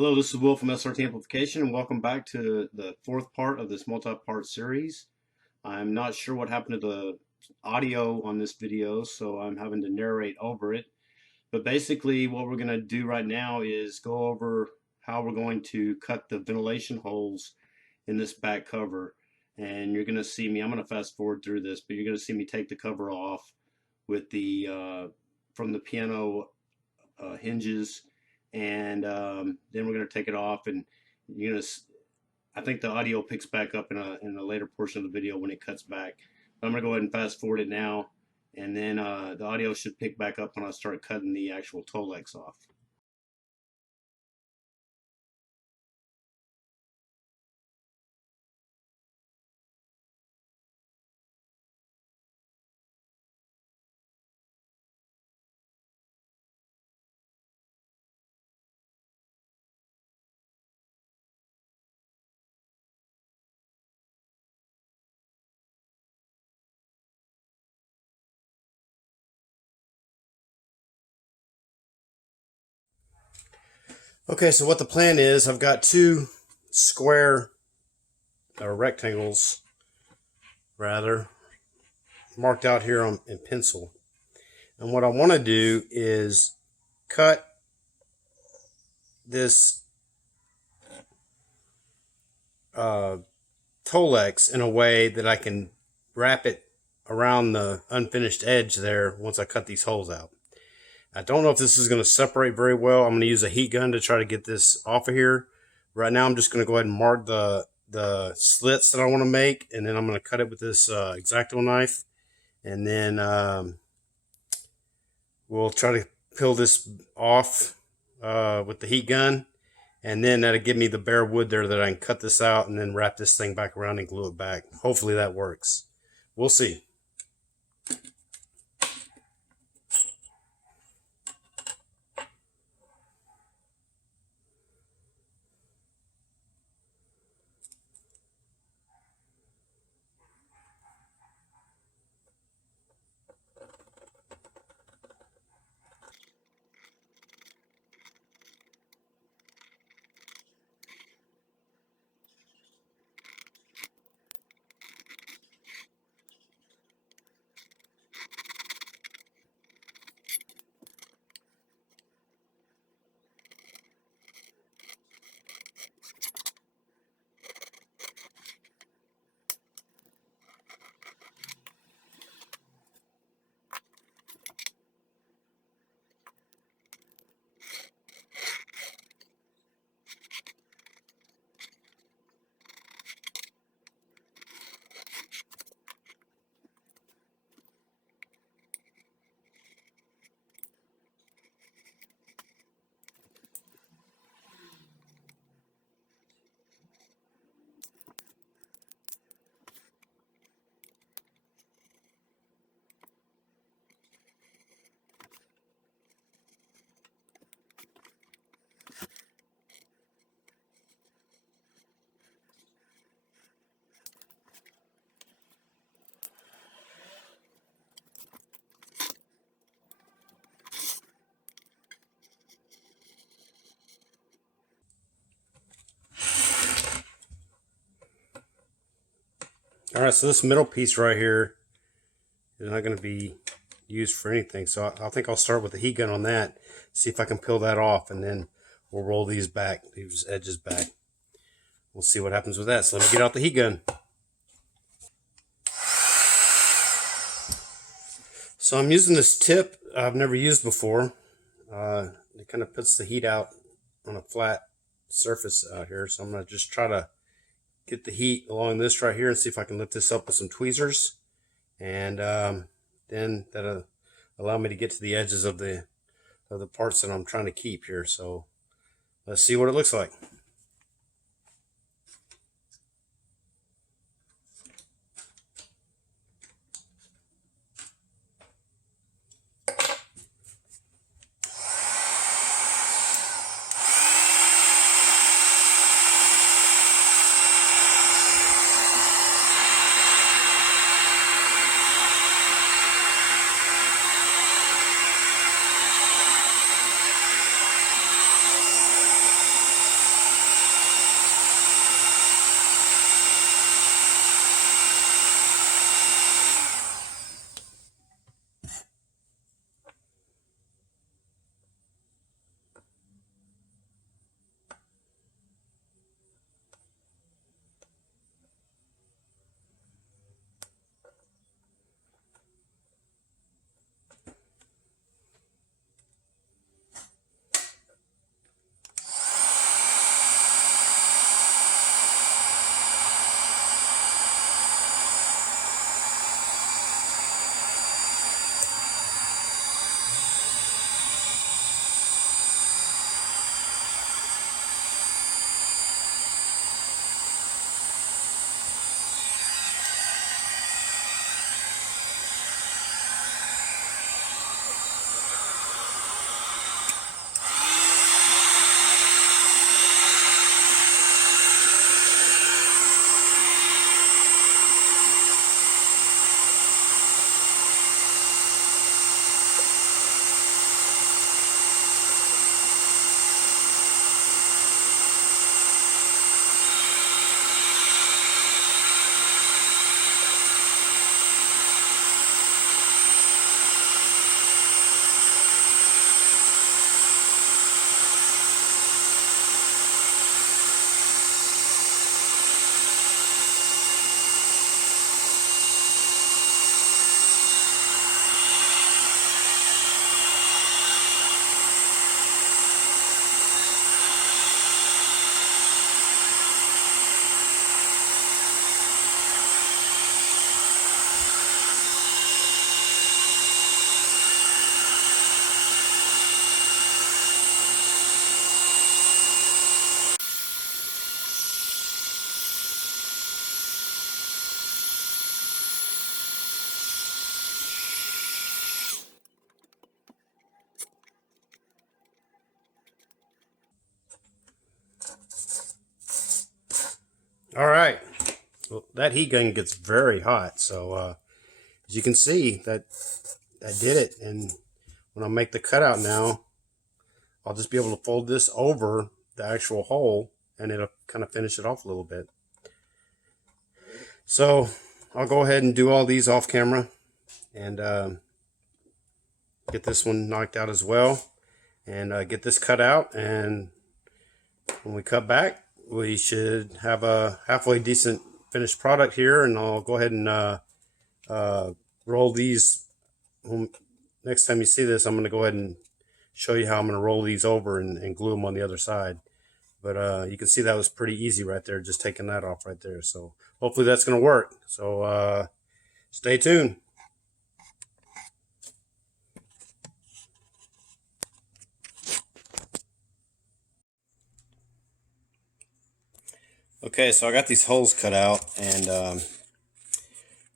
Hello, this is Will from SRT Amplification, and welcome back to the fourth part of this multi-part series. I'm not sure what happened to the audio on this video, so I'm having to narrate over it. But basically, what we're going to do right now is go over how we're going to cut the ventilation holes in this back cover. And you're going to see me, I'm going to fast forward through this, but you're going to see me take the cover off with the from the piano hinges, and then we're going to take it off, and you're going to, I think the audio picks back up in a later portion of the video when it cuts back. But I'm going to go ahead and fast forward it now, and then the audio should pick back up when I start cutting the actual Tolex off. Okay, so what the plan is, I've got two square or rectangles rather marked out here in pencil, and what I want to do is cut this Tolex in a way that I can wrap it around the unfinished edge there once I cut these holes out. I don't know if this is going to separate very well. I'm going to use a heat gun to try to get this off of here. Right now I'm just going to go ahead and mark the slits that I want to make, and then I'm going to cut it with this X-Acto knife, and then we'll try to peel this off with the heat gun, and then that'll give me the bare wood there that I can cut this out and then wrap this thing back around and glue it back. Hopefully that works. We'll see. All right, so this middle piece right here is not going to be used for anything, so I think I'll start with the heat gun on that, see if I can peel that off, and then we'll roll these back, these edges back. We'll see what happens with that. So let me get out the heat gun. So I'm using this tip I've never used before. It kind of puts the heat out on a flat surface out here, so I'm going to just try to get the heat along this right here and see if I can lift this up with some tweezers, and then that'll allow me to get to the edges of the parts that I'm trying to keep here. So let's see what it looks like. All right, well, that heat gun gets very hot, so as you can see, that did it. And when I make the cutout now, I'll just be able to fold this over the actual hole, and it'll kind of finish it off a little bit. So I'll go ahead and do all these off camera and get this one knocked out as well, and get this cut out. And when we cut back, we should have a halfway decent finished product here. And I'll go ahead and roll these. Next time you see this, I'm going to go ahead and show you how I'm going to roll these over and glue them on the other side. But you can see that was pretty easy right there, just taking that off right there. So hopefully that's going to work. So stay tuned. Okay, so I got these holes cut out, and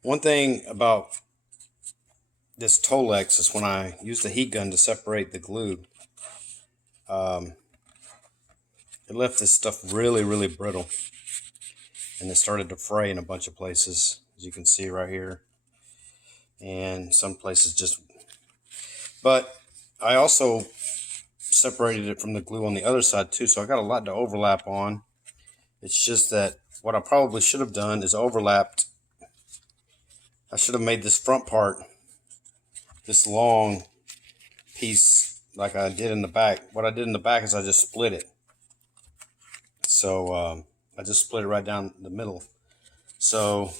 one thing about this Tolex is when I use the heat gun to separate the glue, it left this stuff really brittle, and it started to fray in a bunch of places, as you can see right here, and some places just. But I also separated it from the glue on the other side too, so I got a lot to overlap on. It's just that what I probably should have done is overlapped. I should have made this front part this long piece like I did in the back. What I did in the back is I just split it. So I just split it right down the middle. So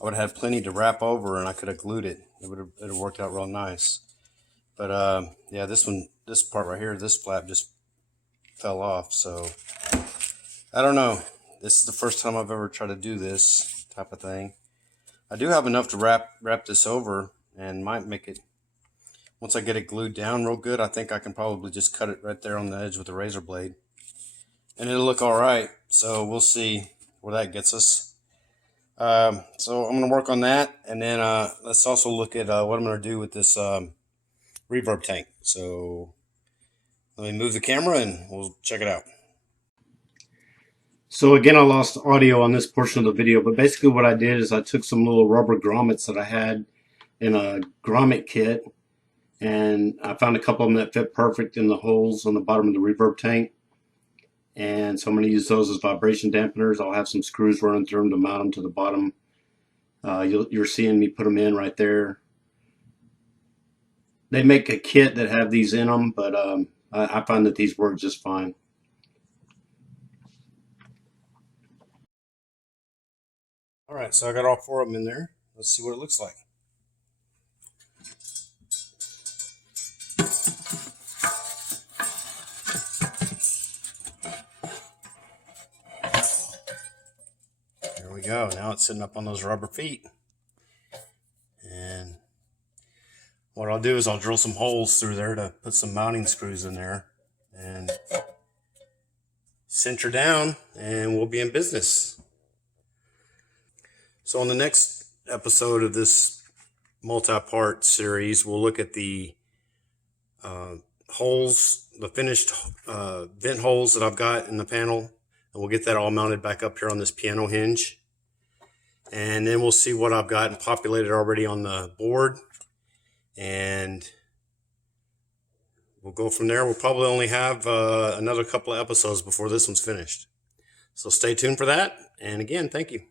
I would have had plenty to wrap over, and I could have glued it. It would have worked out real nice. But yeah, this part right here, this flap just fell off. So I don't know. This is the first time I've ever tried to do this type of thing. I do have enough to wrap this over, and might make it, once I get it glued down real good, I think I can probably just cut it right there on the edge with a razor blade, and it'll look all right. So we'll see where that gets us. So I'm going to work on that, and then let's also look at what I'm going to do with this reverb tank. So let me move the camera and we'll check it out. So again, I lost audio on this portion of the video, but basically what I did is I took some little rubber grommets that I had in a grommet kit, and I found a couple of them that fit perfect in the holes on the bottom of the reverb tank. And so I'm going to use those as vibration dampeners. I'll have some screws running through them to mount them to the bottom. You're seeing me put them in right there. They make a kit that have these in them, but I find that these work just fine. All right, so I got all four of them in there. Let's see what it looks like. There we go. Now it's sitting up on those rubber feet. And what I'll do is I'll drill some holes through there to put some mounting screws in there and cinch her down, and we'll be in business. So on the next episode of this multi-part series, we'll look at the holes, the finished vent holes that I've got in the panel, and we'll get that all mounted back up here on this piano hinge. And then we'll see what I've got populated already on the board, and we'll go from there. We'll probably only have another couple of episodes before this one's finished. So stay tuned for that. And again, thank you.